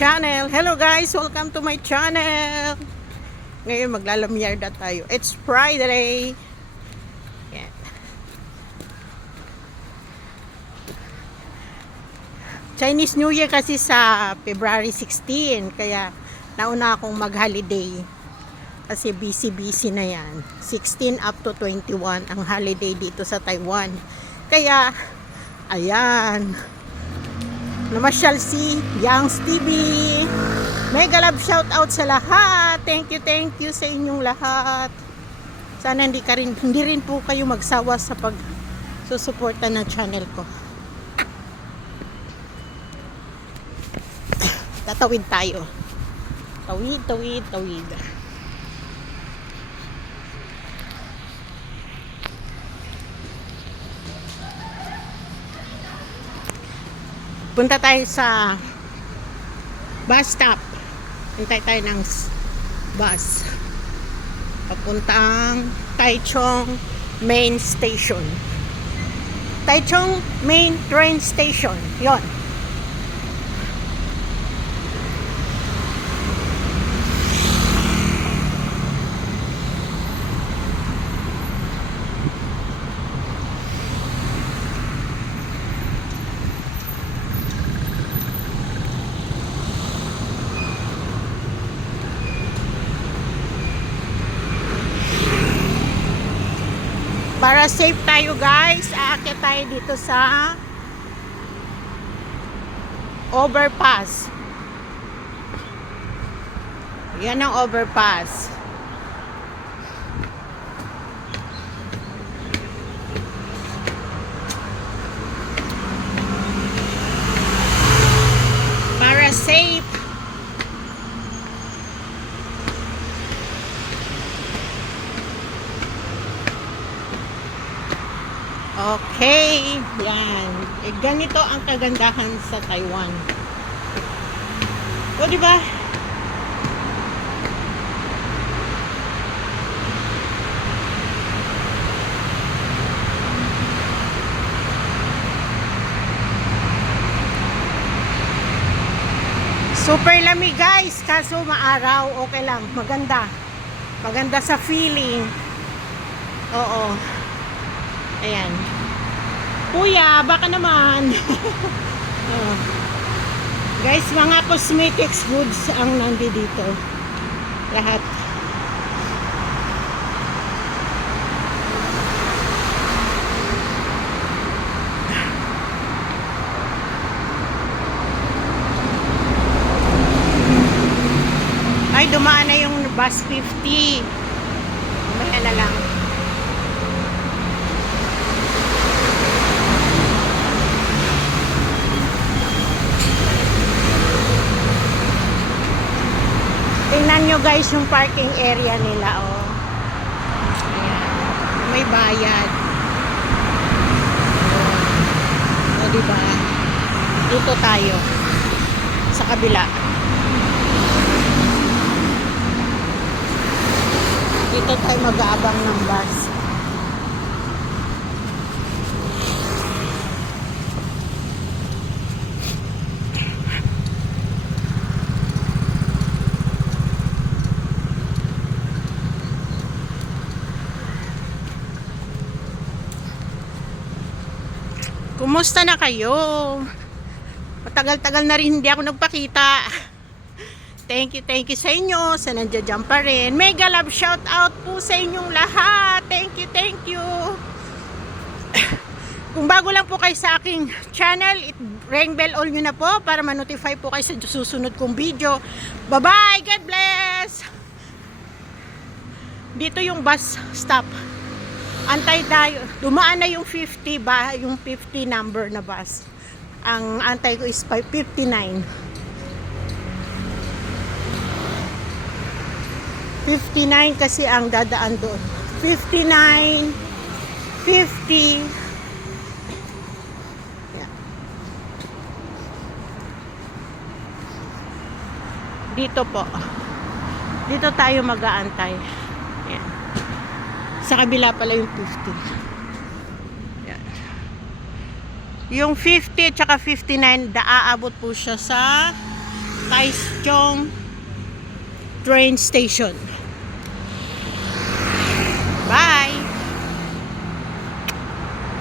channel. Hello guys, welcome to my channel. Ngayon maglalamyarda tayo. It's Friday. Yan. Chinese New Year kasi sa February 16, kaya nauna akong mag-holiday. Kasi busy na yan. 16 up to 21 ang holiday dito sa Taiwan. Kaya, ayan. Namasyal si Youngs TV. Mega love shout out sa lahat. Thank you sa inyong lahat. Sana hindi rin po kayo magsawa sa pagsusuporta ng channel ko. Tatawid tayo. Tawid. Punta tayo sa bus stop. Hintay tayo ng bus papuntang Taichung Main Station. Taichung Main Train Station. Yon. Para safe tayo guys, aakyat tayo dito sa overpass. Yan ang overpass. Para safe. Okay, yan. Ganito ang kagandahan sa Taiwan. O, di ba? Super lamig guys, kaso maaraw, okay lang, maganda. Maganda sa feeling. Oo. Ayan. Kuya, baka naman. Oh. Guys, mga cosmetics goods ang nandito. Lahat. Ay, dumaan na yung bus 50. Mamaya na lang. Tingnan nyo guys yung parking area nila, oh. Ayan. May bayad. O, diba? Dito tayo. Sa kabila. Dito tayo mag-aabang ng bus. Kumusta na kayo? Matagal-tagal na rin hindi ako nagpakita. Thank you sa inyo sa nandiyan pa rin. Mega love shout out po sa inyong lahat. Thank you. Kung bago lang po kayo sa aking channel, ring bell all nyo na po para ma-notify po kayo sa susunod kong video. Bye-bye! God bless! Dito yung bus stop. Antay tayo. Dumaan na yung 50 ba, yung 50 number na bus. Ang antay ko is 59. 59 kasi ang dadaan doon. 59, 50. Yeah. Dito po. Dito tayo mag-aantay. Yeah. Sa kabila pala yung 50. Yan. Yung 50 at saka 59, aabot po siya sa Taichung train station.